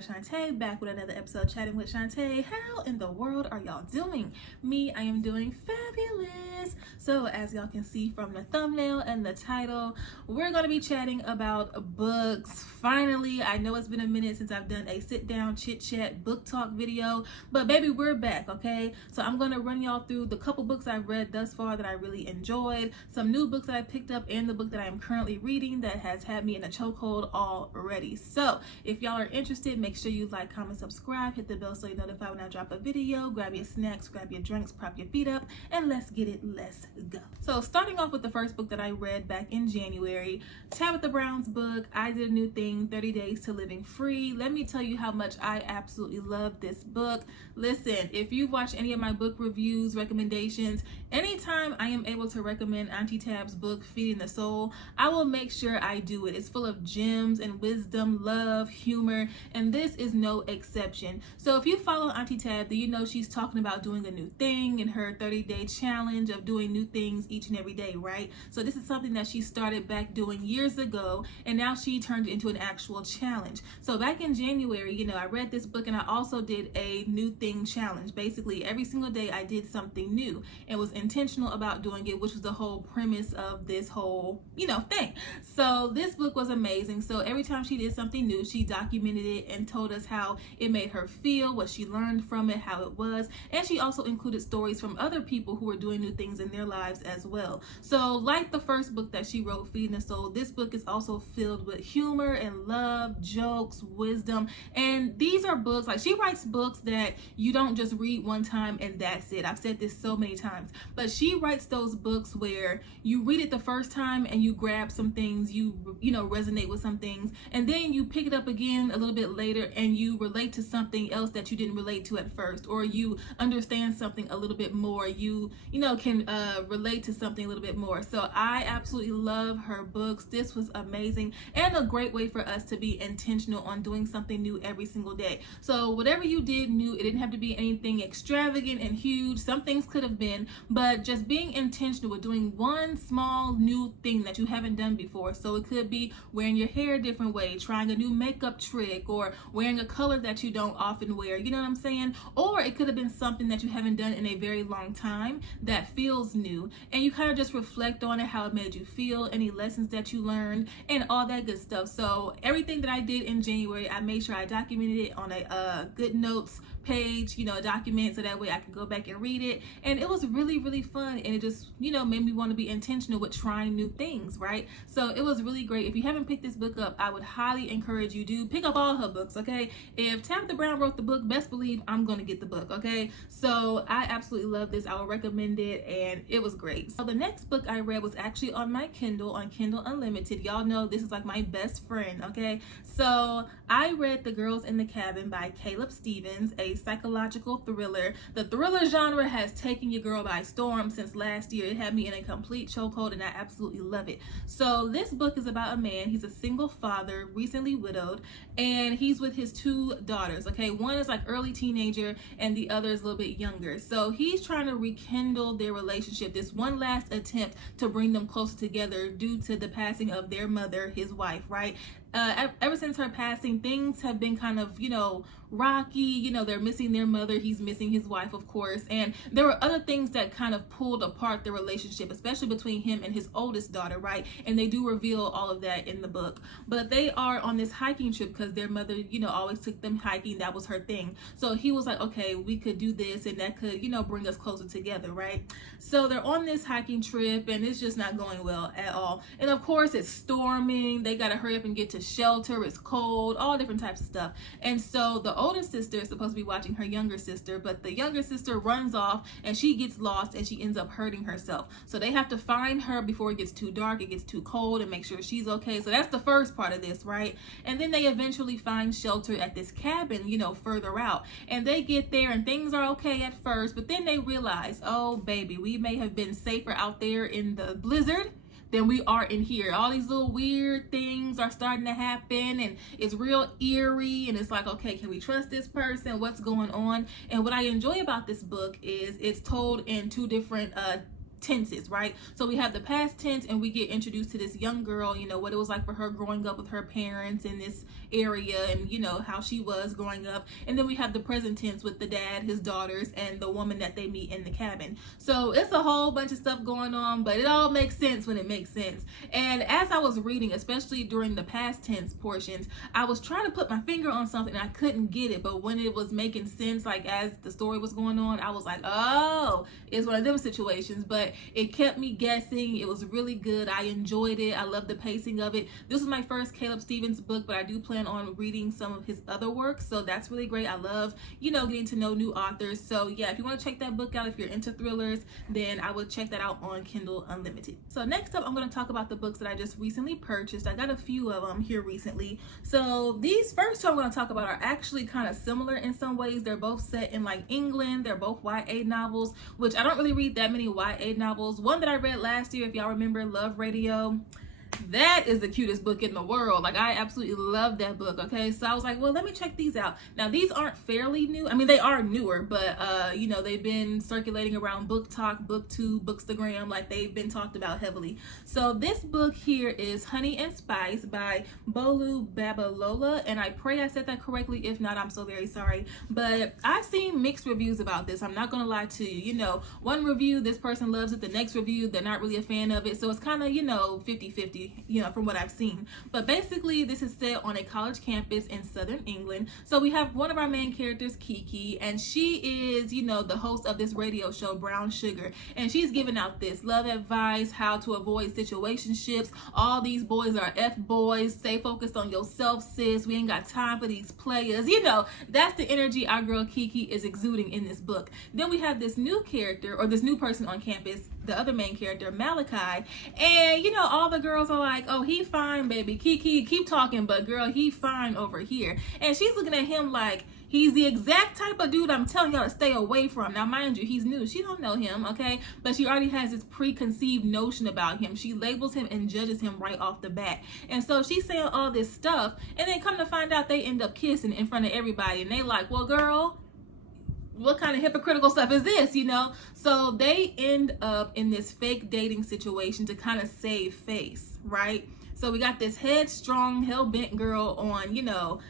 Chanté, back with another episode chatting with Chanté. How in the world are y'all doing? Me, I am doing fabulous. So as y'all can see from the thumbnail and the title, we're going to be chatting about books. Finally, I know it's been a minute since I've done a sit down chit chat book talk video, but baby, we're back, okay? So I'm going to run y'all through the couple books I've read thus far that I really enjoyed, some new books that I picked up, and the book that I am currently reading that has had me in a chokehold already. So if y'all are interested, make sure you like, comment, subscribe, hit the bell so you're notified when I drop a video. Grab your snacks, grab your drinks, prop your feet up, and let's get it, let's go. So starting off with the first book that I read back in January, Tabitha Brown's book, I Did a New Thing, 30 Days to Living Free. Let me tell you how much I absolutely love this book. Listen, if you've watched any of my book reviews, recommendations, anytime I am able to recommend Auntie Tab's book, Feeding the Soul, I will make sure I do it. It's full of gems and wisdom, love, humor, and this is no exception. So if you follow Auntie Tab, then you know she's talking about doing a new thing in her 30-day challenge of doing new things each and every day, right? So this is something that she started back doing years ago, and now she turned it into an actual challenge. So back in January, you know, I read this book and I also did a new thing challenge. Basically, every single day I did something new and was intentional about doing it, which was the whole premise of this whole, you know, thing. So this book was amazing. So every time she did something new, she documented it and told us how it made her feel, what she learned from it, how it was, and she also included stories from other people who were doing new things in their lives as well. So like the first book that she wrote, Feeding the Soul, this book is also filled with humor and love, jokes, wisdom, and these are books, like she writes books that you don't just read one time and that's it. I've said this so many times, but she writes those books where you read it the first time and you grab some things, you know, resonate with some things, and then you pick it up again a little bit later and you relate to something else that you didn't relate to at first, or you understand something a little bit more, you know, can relate to something a little bit more. So I absolutely love her books. This was amazing and a great way for us to be intentional on doing something new every single day. So whatever you did new, it didn't have to be anything extravagant and huge. Some things could have been, but just being intentional with doing one small new thing that you haven't done before. So it could be wearing your hair a different way, trying a new makeup trick, or wearing a color that you don't often wear, you know what I'm saying? Or it could have been something that you haven't done in a very long time that feels new, and you kind of just reflect on it, how it made you feel, any lessons that you learned, and all that good stuff. So everything that I did in January, I made sure I documented it on a good notes page, you know, a document, so that way I could go back and read it. And it was really fun, and it just, you know, made me want to be intentional with trying new things, right? So it was really great. If you haven't picked this book up, I would highly encourage you to pick up all her books, okay? If Tabitha Brown wrote the book, best believe I'm going to get the book, okay? So I absolutely love this. I would recommend it, and it was great. So the next book I read was actually on my Kindle, on Kindle Unlimited. Y'all know this is like my best friend, okay? So I read The Girls in the Cabin by Caleb Stevens, a psychological thriller. The thriller genre has taken your girl by storm since last year. It had me in a complete chokehold, and I absolutely love it. So this book is about a man. He's a single father, recently widowed, and he's with his two daughters, okay? One is like early teenager and the other is a little bit younger. So he's trying to rekindle their relationship, this one last attempt to bring them closer together due to the passing of their mother, his wife, right? Ever since her passing, things have been kind of, you know, rocky. You know, they're missing their mother, he's missing his wife, of course, and there were other things that kind of pulled apart the relationship, especially between him and his oldest daughter, right? And they do reveal all of that in the book. But they are on this hiking trip because their mother, you know, always took them hiking. That was her thing. So he was like, okay, we could do this, and that could, you know, bring us closer together, right? So they're on this hiking trip, and it's just not going well at all. And of course, it's storming. They got to hurry up and get to shelter. It's cold, all different types of stuff. And so the older sister is supposed to be watching her younger sister, but the younger sister runs off and she gets lost and she ends up hurting herself. So they have to find her before it gets too dark, it gets too cold, and make sure she's okay. So that's the first part of this, right? And then they eventually find shelter at this cabin, you know, further out. And they get there and things are okay at first, but then they realize, oh baby, we may have been safer out there in the blizzard than we are in here. All these little weird things are starting to happen, and it's real eerie, and it's like, okay, can we trust this person? What's going on? And what I enjoy about this book is it's told in two different tenses, right? So we have the past tense, and we get introduced to this young girl, you know, what it was like for her growing up with her parents in this area, and you know how she was growing up. And then we have the present tense with the dad, his daughters, and the woman that they meet in the cabin. So it's a whole bunch of stuff going on, but it all makes sense when it makes sense. And as I was reading, especially during the past tense portions, I was trying to put my finger on something and I couldn't get it, but when it was making sense, like as the story was going on, I was like, oh, it's one of them situations. But it kept me guessing. It was really good. I enjoyed it. I love the pacing of it. This is my first Caleb Stevens book, but I do plan on reading some of his other work, so that's really great. I love, you know, getting to know new authors. So yeah, if you want to check that book out, if you're into thrillers, then I would check that out on Kindle Unlimited. So next up, I'm going to talk about the books that I just recently purchased. I got a few of them here recently. So these first two I'm going to talk about are actually kind of similar in some ways. They're both set in like England. They're both YA novels, which I don't really read that many YA novels. One that I read last year, if y'all remember, Love Radio. That is the cutest book in the world. Like, I absolutely love that book. Okay, so I was like, well, let me check these out. Now, these aren't fairly new. I mean, they are newer, but you know, they've been circulating around Book Talk, BookTube, Bookstagram, like they've been talked about heavily. So this book here is Honey and Spice by Bolu Babalola, and I pray I said that correctly. If not, I'm so very sorry. But I've seen mixed reviews about this. I'm not gonna lie to you. You know, one review, this person loves it. The next review, they're not really a fan of it. So it's kind of, you know, 50-50. You know, from what I've seen. But basically, this is set on a college campus in southern England. So we have one of our main characters, Kiki, and she is, you know, the host of this radio show, Brown Sugar, and she's giving out this love advice, how to avoid situationships. All these boys are F-boys. Stay focused on yourself, sis. We ain't got time for these players. You know, that's the energy our girl Kiki is exuding in this book. Then we have this new character, or this new person on campus, the other main character, Malachi, and you know, all the girls are like, oh, he fine, baby. Kiki, keep talking, but girl, he fine over here. And she's looking at him like he's the exact type of dude I'm telling y'all to stay away from. Now, mind you, he's new. She don't know him, okay? But she already has this preconceived notion about him. She labels him and judges him right off the bat. And so she's saying all this stuff, and then come to find out they end up kissing in front of everybody. And they like, well, girl, what kind of hypocritical stuff is this, you know? So they end up in this fake dating situation to kind of save face, right? So we got this headstrong, hell-bent girl on, you know,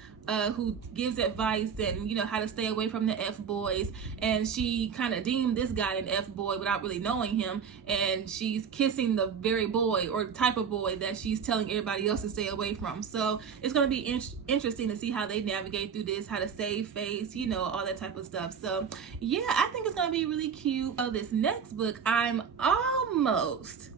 who gives advice and, you know, how to stay away from the F-boys. And she kind of deemed this guy an F-boy without really knowing him. And she's kissing the very boy or type of boy that she's telling everybody else to stay away from. So it's going to be interesting to see how they navigate through this, how to save face, you know, all that type of stuff. So yeah, I think it's going to be really cute. So this next book, I'm almost,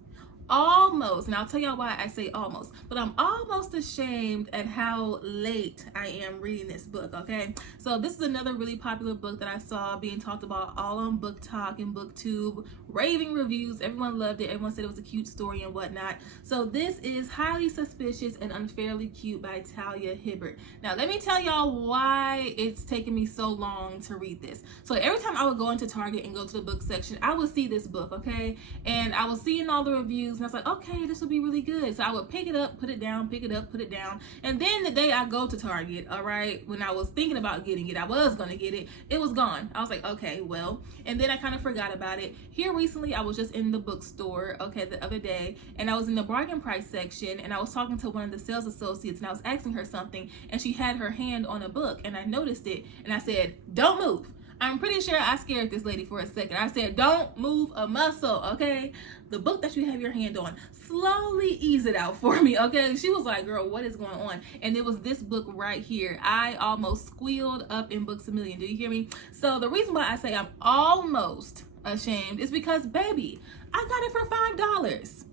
and I'll tell y'all why I say almost, but I'm almost ashamed at how late I am reading this book, okay? So this is another really popular book that I saw being talked about all on Book Talk and BookTube, raving reviews. Everyone loved it. Everyone said it was a cute story and whatnot. So this is Highly Suspicious and Unfairly Cute by Talia Hibbert. Now, let me tell y'all why it's taken me so long to read this. So every time I would go into Target and go to the book section, I would see this book, okay? And I was seeing all the reviews, and I was like, okay, this will be really good. So I would pick it up, put it down, pick it up, put it down. And then the day I go to Target, all right, when I was thinking about getting it, I was going to get it, it was gone. I was like, okay, well, and then I kind of forgot about it. Here recently, I was just in the bookstore, okay, the other day, and I was in the bargain price section, and I was talking to one of the sales associates, and I was asking her something, and she had her hand on a book, and I noticed it, and I said, don't move. I'm pretty sure I scared this lady for a second. I said, don't move a muscle, okay? The book that you have your hand on, slowly ease it out for me, okay? She was like, girl, what is going on? And it was this book right here. I almost squealed up in Books A Million. Do you hear me? So the reason why I say I'm almost ashamed is because, baby, I got it for $5.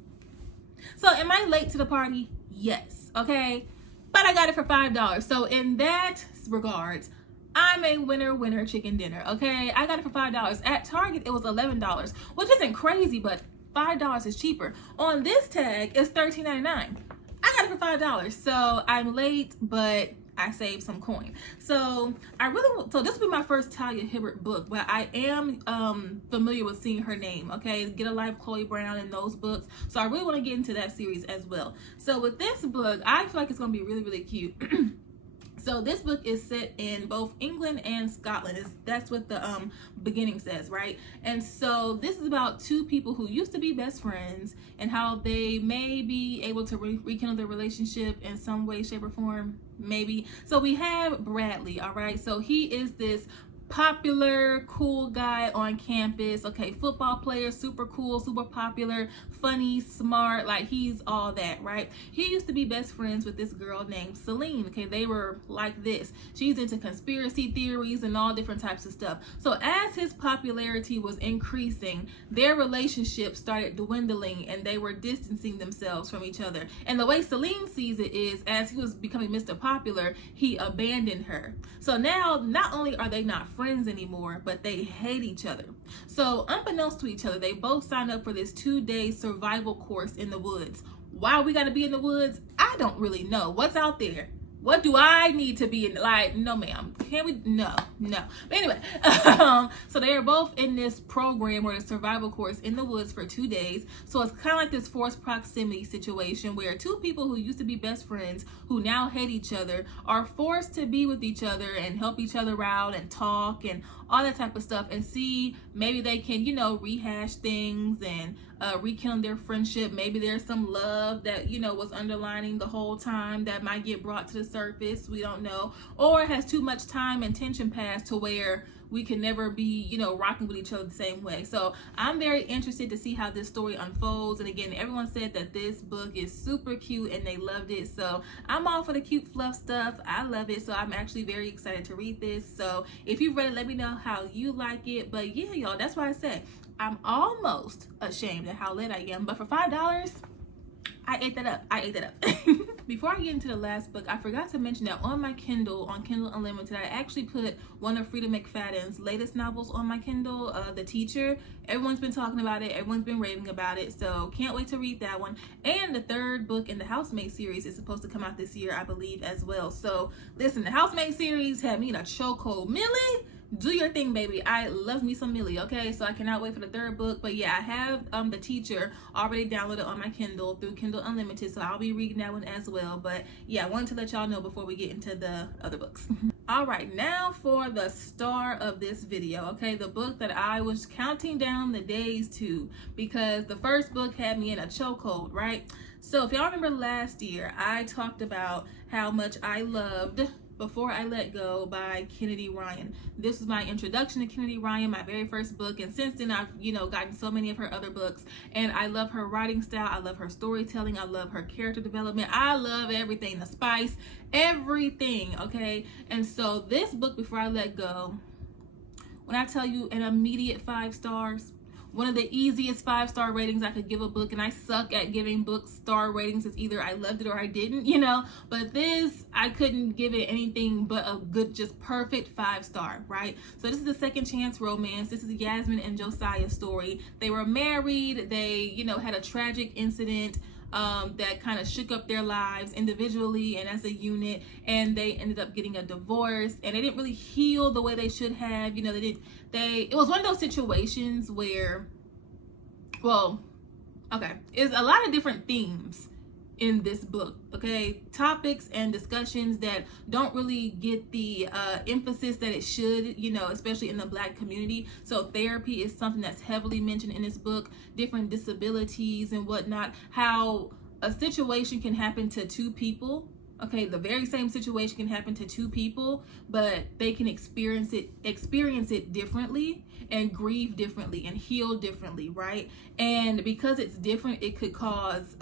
So am I late to the party? Yes, okay? But I got it for $5. So in that regards, I'm a winner chicken dinner, okay? I got it for $5. At Target, it was $11, which isn't crazy, but $5 is cheaper. On this tag, it's $13.99. I got it for $5. So I'm late, but I saved some coin. So so this will be my first Talia Hibbert book, but I am familiar with seeing her name, okay? Get a Life, Chloe Brown, and those books. So I really want to get into that series as well. So with this book, I feel like it's going to be really, really cute. So this book is set in both England and Scotland. That's what the beginning says, right? And so this is about two people who used to be best friends and how they may be able to rekindle their relationship in some way, shape, or form. Maybe. So we have Bradley, all right? So he is this popular, cool guy on campus. Okay, football player, super cool, super popular, funny, smart, like he's all that, right? He used to be best friends with this girl named Celine. Okay, they were like this. She's into conspiracy theories and all different types of stuff. So as his popularity was increasing, their relationship started dwindling and they were distancing themselves from each other. And the way Celine sees it is, as he was becoming Mr. Popular, he abandoned her. So now, not only are they not friends anymore, but they hate each other. So unbeknownst to each other, they both signed up for this 2-day survival course in the woods. Why we gotta be in the woods? I don't really know. What's out there? What do I need to be in? Like, no ma'am, can we? No. But anyway, so they are both in this program or the survival course in the woods for 2 days. So it's kind of like this forced proximity situation where two people who used to be best friends, who now hate each other, are forced to be with each other and help each other out and talk and all that type of stuff, and see maybe they can, you know, rehash things and rekindle their friendship. Maybe there's some love that, you know, was underlining the whole time that might get brought to the surface. We don't know. Or has too much time and tension passed to where we can never be, you know, rocking with each other the same way. So I'm very interested to see how this story unfolds. And again, everyone said that this book is super cute and they loved it. So I'm all for the cute fluff stuff. I love it. So I'm actually very excited to read this. So if you've read it, let me know how you like it. But yeah, y'all, that's why I said I'm almost ashamed at how lit I am. But for $5, I ate that up. Before I get into the last book, I forgot to mention that on my Kindle, on Kindle Unlimited, I actually put one of Frida McFadden's latest novels on my Kindle, The Teacher. Everyone's been talking about it. Everyone's been raving about it. So can't wait to read that one. And the third book in the Housemaid series is supposed to come out this year, I believe, as well. So listen, the Housemaid series had me in a chokehold. Millie, do your thing, baby. I love me some Millie, okay? So I cannot wait for the third book. But yeah, I have The Teacher already downloaded on my Kindle through Kindle Unlimited, so I'll be reading that one as well. But yeah, I wanted to let y'all know before we get into the other books. All right, now for the star of this video, okay? The book that I was counting down the days to, because the first book had me in a chokehold, right? So if y'all remember last year, I talked about how much I loved Before I Let Go by Kennedy Ryan. This was my introduction to Kennedy Ryan, my very first book, and since then I've, you know, gotten so many of her other books, and I love her writing style, I love her storytelling, I love her character development, I love everything, the spice, everything, okay? And so this book, Before I Let Go, when I tell you an immediate 5 stars, one of the easiest 5-star ratings I could give a book, and I suck at giving books star ratings. It's either I loved it or I didn't, you know, but this, I couldn't give it anything but a good, just perfect 5-star, right? So this is a second chance romance. This is Yasmin and Josiah's story. They were married. They, you know, had a tragic incident that kind of shook up their lives individually and as a unit, and they ended up getting a divorce, and they didn't really heal the way they should have. You know, it was one of those situations where, well, okay, it's a lot of different themes in this book, okay, topics and discussions that don't really get the emphasis that it should, you know, especially in the Black community. So therapy is something that's heavily mentioned in this book, different disabilities and whatnot, how a situation can happen to two people. Okay, the very same situation can happen to two people, but they can experience it differently and grieve differently and heal differently, right? And because it's different, it could cause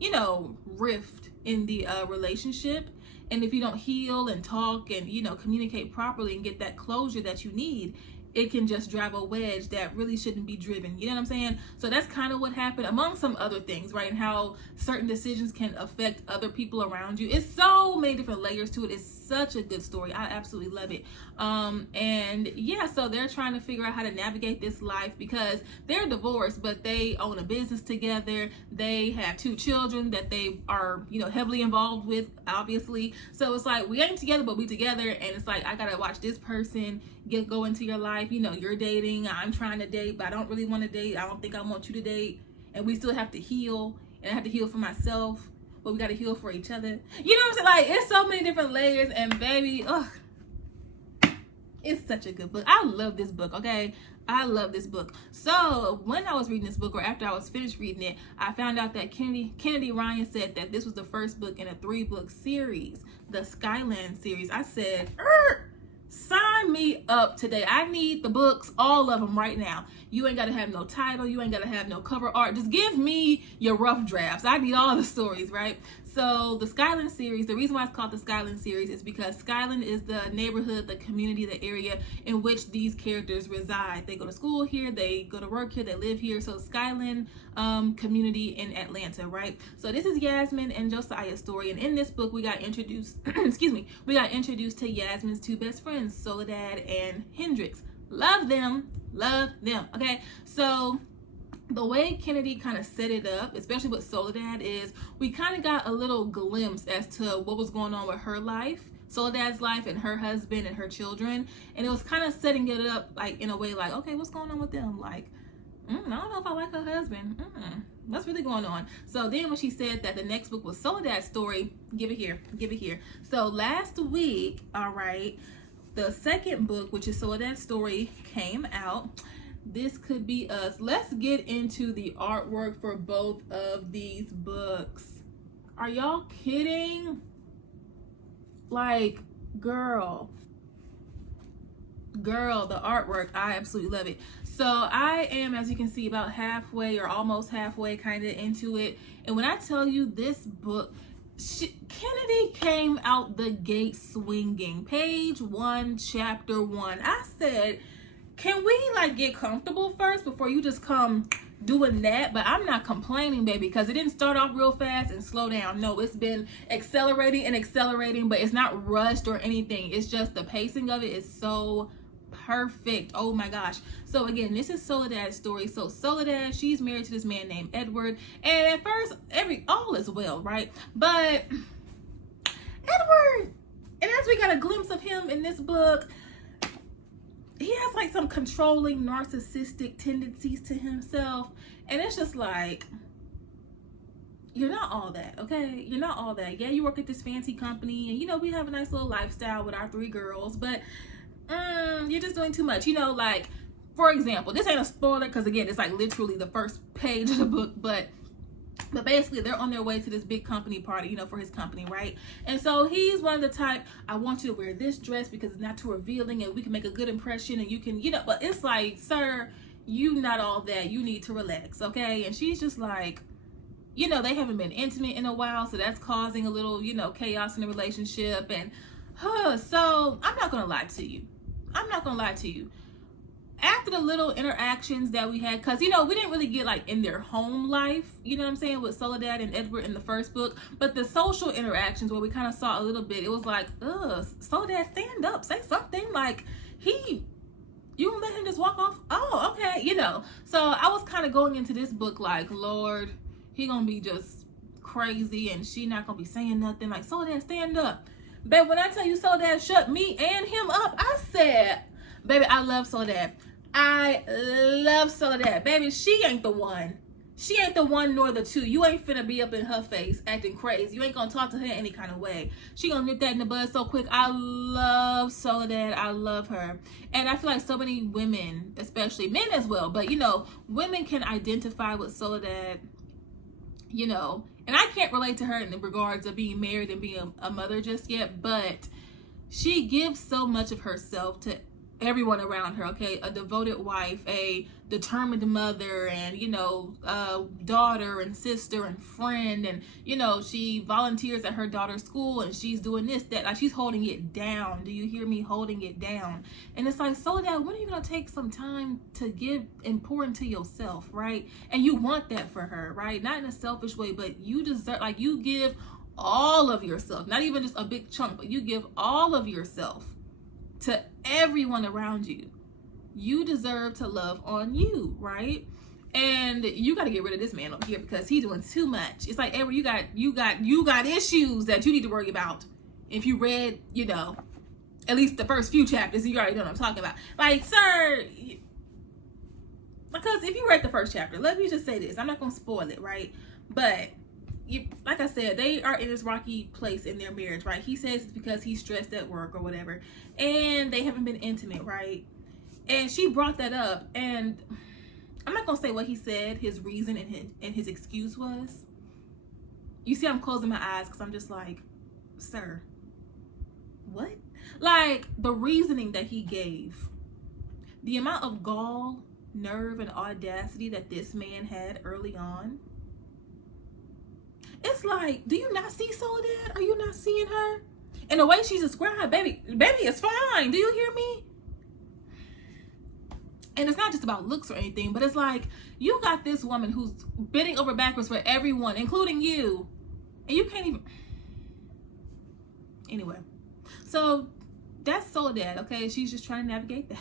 you know, rift in the relationship. And if you don't heal and talk and, you know, communicate properly and get that closure that you need, it can just drive a wedge that really shouldn't be driven. You know what I'm saying? So that's kind of what happened, among some other things, right? And how certain decisions can affect other people around you. It's so many different layers to it. It's such a good story. I absolutely love it. And yeah, so they're trying to figure out how to navigate this life because they're divorced, but they own a business together. They have 2 children that they are, you know, heavily involved with, obviously. So it's like, we ain't together, but we together. And it's like, I gotta watch this person go into your life. You know, you're dating, I'm trying to date, but I don't really want to date. I don't think I want you to date. And we still have to heal, and I have to heal for myself but we got to heal for each other. You know what I'm saying? Like, it's so many different layers, and baby, it's such a good book. I love this book, okay? I love this book. So when I was reading this book, or after I was finished reading it, I found out that Kennedy Ryan said that this was the first book in a 3-book series, the Skyland series. I said, sign me up today. I need the books, all of them right now. You ain't got to have no title. You ain't got to have no cover art. Just give me your rough drafts. I need all the stories, right? So the Skyland series, the reason why it's called the Skyland series is because Skyland is the neighborhood, the community, the area in which these characters reside. They go to school here, they go to work here, they live here. So Skyland community in Atlanta, right? So this is Yasmin and Josiah's story. And in this book, we got introduced, we got introduced to Yasmin's 2 best friends, Soledad and Hendrix. Love them, okay? So the way Kennedy kind of set it up, especially with Soledad, is we kind of got a little glimpse as to what was going on with her life, Soledad's life, and her husband and her children. And it was kind of setting it up like in a way like, okay, what's going on with them? Like, I don't know if I like her husband. What's really going on? So then when she said that the next book was Soledad's story, give it here. So last week, all right, the second book, which is Soledad's story, came out. This could be us. Let's get into the artwork for both of these books. Are y'all kidding? Like, girl, the artwork, I absolutely love it. So I am, as you can see, about halfway or almost halfway kind of into it. And when I tell you this book, Kennedy came out the gate swinging. Page 1, chapter 1. I said, can we like get comfortable first before you just come doing that? But I'm not complaining, baby, because it didn't start off real fast and slow down. No, it's been accelerating, but it's not rushed or anything. It's just the pacing of it is so perfect. Oh my gosh. So again, this is Soledad's story. So Soledad, she's married to this man named Edward, and at first all is well, right? But Edward, and as we got a glimpse of him in this book, he has like some controlling narcissistic tendencies to himself, and it's just like, you're not all that, okay? You're not all that. Yeah, you work at this fancy company, and you know, we have a nice little lifestyle with our 3 girls, but you're just doing too much. You know, like, for example, this ain't a spoiler because again, it's like literally the first page of the book, but basically they're on their way to this big company party, you know, for his company, right? And so he's one of the type, I want you to wear this dress because it's not too revealing and we can make a good impression and you can, you know, but it's like, sir, you not all that. You need to relax, okay? And she's just like, you know, they haven't been intimate in a while, so that's causing a little, you know, chaos in the relationship. And so I'm not gonna lie to you. After the little interactions that we had, because, you know, we didn't really get like in their home life, you know what I'm saying, with Soledad and Edward in the first book, but the social interactions where we kind of saw a little bit, it was like, Soledad, stand up, say something. Like, you gonna let him just walk off? Oh, okay, you know. So I was kind of going into this book like, Lord, he gonna be just crazy and she not gonna be saying nothing. Like, Soledad, stand up. But when I tell you Soledad shut me and him up, I said, baby, I love Soledad. Baby, she ain't the one. She ain't the one nor the two. You ain't finna be up in her face acting crazy. You ain't gonna talk to her any kind of way. She gonna nip that in the bud so quick. I love Soledad. I love her. And I feel like so many women, especially men as well, but you know, women can identify with Soledad, you know, and I can't relate to her in the regards of being married and being a mother just yet, but she gives so much of herself to everyone around her, okay? A devoted wife, a determined mother, and, you know, daughter and sister and friend, and, you know, she volunteers at her daughter's school and she's doing this, that, like, she's holding it down. Do you hear me? Holding it down. And it's like, Soledad, when are you gonna take some time to give and pour into yourself, right? And you want that for her, right? Not in a selfish way, but you deserve, like, you give all of yourself, not even just a big chunk, but you give all of yourself to everyone around you. You deserve to love on you, right? And you got to get rid of this man over here because he's doing too much. It's like, Edward, you got issues that you need to worry about. If you read, you know, at least the first few chapters, you already know what I'm talking about. Like, sir, because if you read the first chapter, let me just say this. I'm not going to spoil it, right? But like I said, they are in this rocky place in their marriage, right? He says it's because he's stressed at work or whatever, and they haven't been intimate, right? And she brought that up, and I'm not gonna say what he said, his reason and his excuse was. You see, I'm closing my eyes because I'm just like, sir, what? Like, the reasoning that he gave, the amount of gall, nerve, and audacity that this man had early on. It's like, do you not see Soledad? Are you not seeing her? And the way she's described, baby is fine. Do you hear me? And it's not just about looks or anything, but it's like, you got this woman who's bending over backwards for everyone, including you, and you can't even. Anyway, so that's Soledad, okay? She's just trying to navigate that.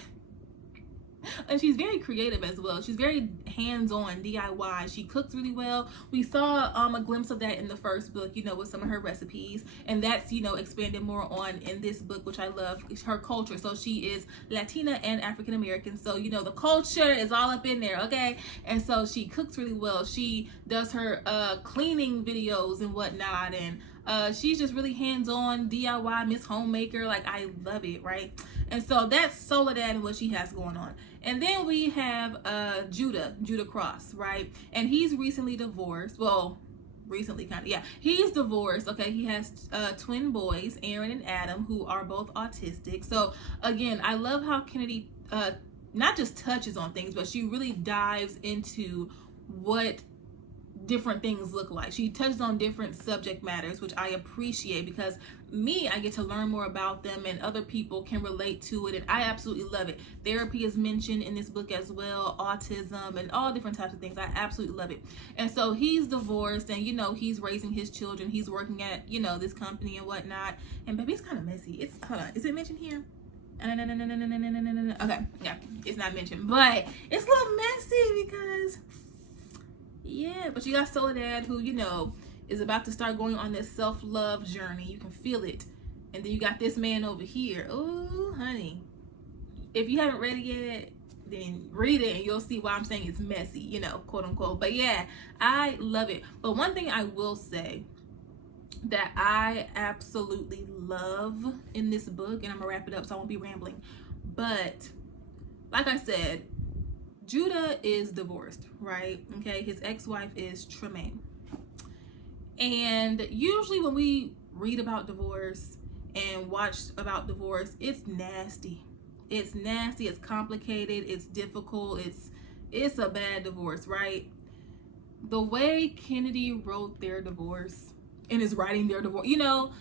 And she's very creative as well. She's very hands-on, DIY. She cooks really well. We saw a glimpse of that in the first book, you know, with some of her recipes, and that's, you know, expanded more on in this book, which I love. It's her culture. So she is Latina and African American, so you know the culture is all up in there, okay? And so she cooks really well. She does her cleaning videos and whatnot, and she's just really hands-on, DIY, Miss Homemaker. Like, I love it, right? And so that's Soledad and what she has going on. And then we have Judah Cross, right? And he's recently divorced. Well, recently, kind of, yeah. He's divorced, okay? He has twin boys, Aaron and Adam, who are both autistic. So again, I love how Kennedy not just touches on things, but she really dives into what different things look like. She touches on different subject matters, which I appreciate, because I get to learn more about them, and other people can relate to it, and I absolutely love it. Therapy is mentioned in this book as well, autism, and all different types of things. I absolutely love it. And so he's divorced, and you know, he's raising his children. He's working at, you know, this company and whatnot. And baby, it's kind of messy. It's, hold on, is it mentioned here? Okay, yeah, it's not mentioned, but it's a little messy because, yeah, but you got Soledad, who, you know, is about to start going on this self-love journey. You can feel it. And then you got this man over here. Oh, honey. If you haven't read it yet, then read it and you'll see why I'm saying it's messy, you know, quote unquote. But yeah, I love it. But one thing I will say that I absolutely love in this book, and I'm gonna wrap it up so I won't be rambling, but like I said, Judah is divorced, right? Okay, his ex-wife is Tremaine. And usually when we read about divorce and watch about divorce, it's nasty. It's nasty, it's complicated, it's difficult, it's a bad divorce, right? The way Kennedy wrote their divorce and is writing their divorce, you know,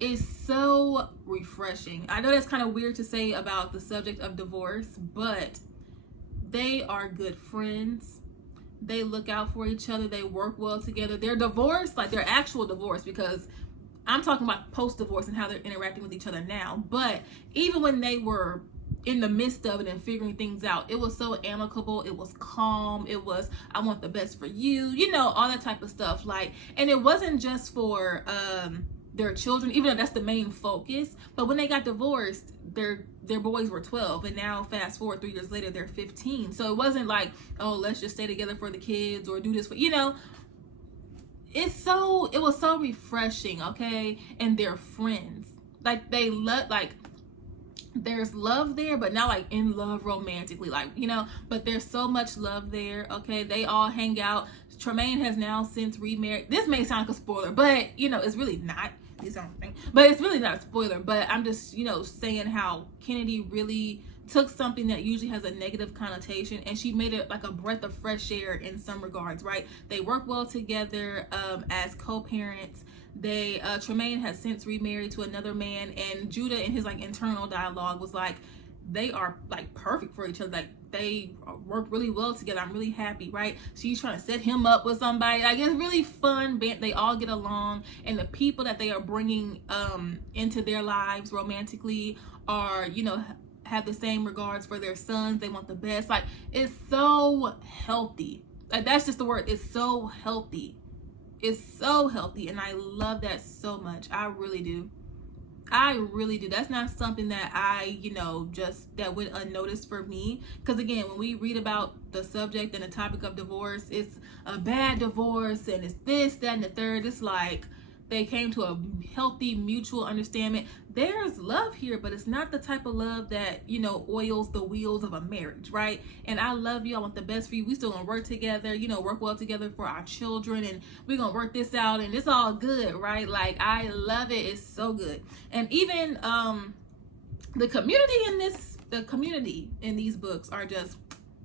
is so refreshing. I know that's kind of weird to say about the subject of divorce, but they are good friends. They look out for each other. They work well together. They're divorced, like their actual divorce, because I'm talking about post-divorce and how they're interacting with each other now. But even when they were in the midst of it and figuring things out, it was so amicable. It was calm. It was, I want the best for you, you know, all that type of stuff. Like, and it wasn't just for their children, even though that's the main focus. But when they got divorced, their boys were 12, and now fast forward 3 years later, they're 15. So it wasn't like, oh, let's just stay together for the kids or do this for, you know. It was so refreshing, okay? And they're friends. Like, they love, like, there's love there, but not like in love romantically, like, you know, but there's so much love there, okay? They all hang out. Tremaine has now since remarried. This may sound like a spoiler, but you know, it's really not. But it's really not a spoiler. But I'm just, you know, saying how Kennedy really took something that usually has a negative connotation, and she made it like a breath of fresh air in some regards, right? They work well together as co-parents. Tremaine has since remarried to another man, and Judah in his like internal dialogue was like, they are like perfect for each other. Like, they work really well together. I'm really happy, right? She's trying to set him up with somebody. Like, it's really fun. They all get along, and the people that they are bringing into their lives romantically are, you know, have the same regards for their sons. They want the best. Like, it's so healthy. Like, that's just the word. It's so healthy. It's so healthy, and I love that so much. I really do. I really do. That's not something that I, just that went unnoticed for me. Because again, when we read about the subject and the topic of divorce, it's a bad divorce and it's this, that, and the third. It's like they came to a healthy mutual understanding. There's love here, but it's not the type of love that, oils the wheels of a marriage, right? And I love you. I want the best for you. We still gonna work together, work well together for our children, and we're gonna work this out, and it's all good, right? Like, I love it. It's so good. And even the community in these books are just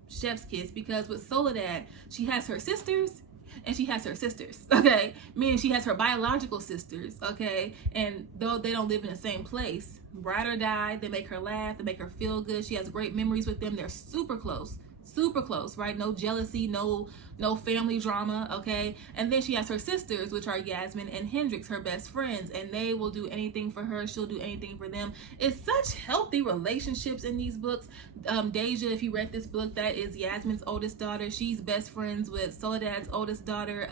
chef's kiss, because with Soledad, she has her sisters and she has her sisters, okay? Meaning she has her biological sisters, okay? And though they don't live in the same place, ride or die, they make her laugh, they make her feel good. She has great memories with them. They're super close, right? No jealousy, no family drama, okay? And then she has her sisters, which are Yasmin and Hendrix, her best friends, and they will do anything for her. She'll do anything for them. It's such healthy relationships in these books. Deja, if you read this book, that is Yasmin's oldest daughter. She's best friends with Soledad's oldest daughter,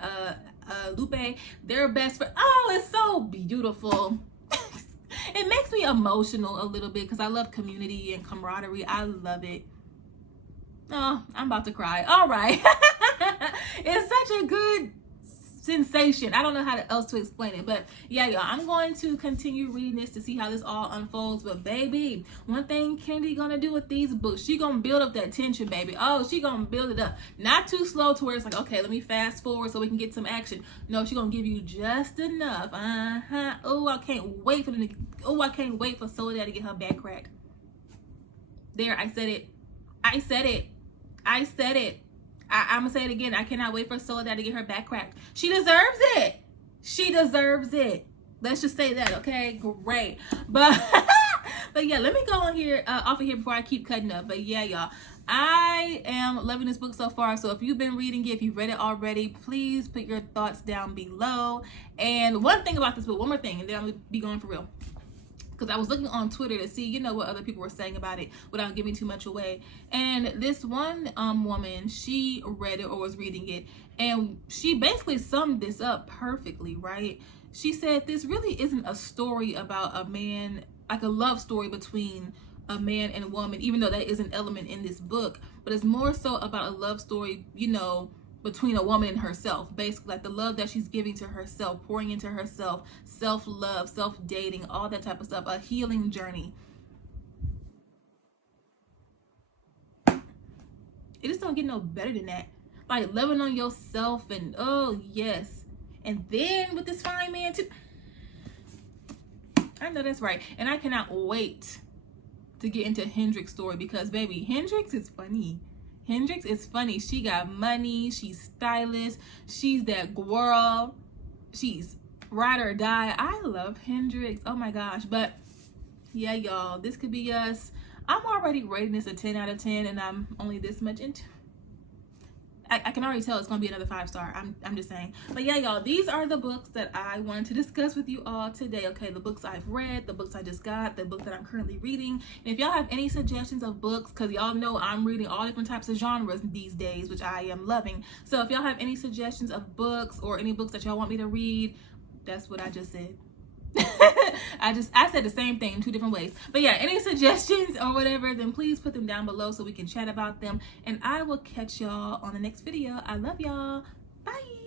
Lupe. They're best friends. Oh, it's so beautiful. It makes me emotional a little bit because I love community and camaraderie. I love it. Oh, I'm about to cry. All right. It's such a good sensation. I don't know how else to explain it, but yeah, y'all, I'm going to continue reading this to see how this all unfolds. But baby, one thing Candy gonna do with these books, she gonna build up that tension, baby. Oh, she gonna build it up. Not too slow to where it's like, okay, let me fast forward so we can get some action. No, she gonna give you just enough. Oh, I can't wait for them to, I can't wait for Soledad to get her back cracked. There, I said it. I'm gonna say it again. I cannot wait for Soledad to get her back cracked. She deserves it. Let's just say that, okay? Great. But yeah, let me go on here off of here before I keep cutting up. But yeah, y'all, I am loving this book so far. So if you've been reading it, if you've read it already, please put your thoughts down below. And one thing about this book, one more thing, and then I'm gonna be going for real. Because I was looking on Twitter to see, what other people were saying about it without giving too much away. And this one woman, she read it or was reading it, and she basically summed this up perfectly, right? She said this really isn't a story about a man, like a love story between a man and a woman, even though that is an element in this book, but it's more so about a love story, between a woman and herself, basically, like the love that she's giving to herself, pouring into herself, self-love, self-dating, all that type of stuff, a healing journey. It just don't get no better than that. Like loving on yourself, and oh yes, and then with this fine man too. I know that's right, and I cannot wait to get into Hendrix's story, because baby, Hendrix is funny. She got money. She's stylish. She's that girl. She's ride or die. I love Hendrix. Oh my gosh. But yeah, y'all, this could be us. I'm already rating this a 10 out of 10, and I'm only this much into. I can already tell it's gonna be another 5-star. I'm just saying. But yeah, y'all, these are the books that I wanted to discuss with you all today. Okay, the books I've read, the books I just got, the book that I'm currently reading. And if y'all have any suggestions of books, because y'all know I'm reading all different types of genres these days, which I am loving. So if y'all have any suggestions of books or any books that y'all want me to read, that's what I just said. I said the same thing in 2 different ways. But yeah, any suggestions or whatever, then please put them down below so we can chat about them. And I will catch y'all on the next video. I love y'all. Bye.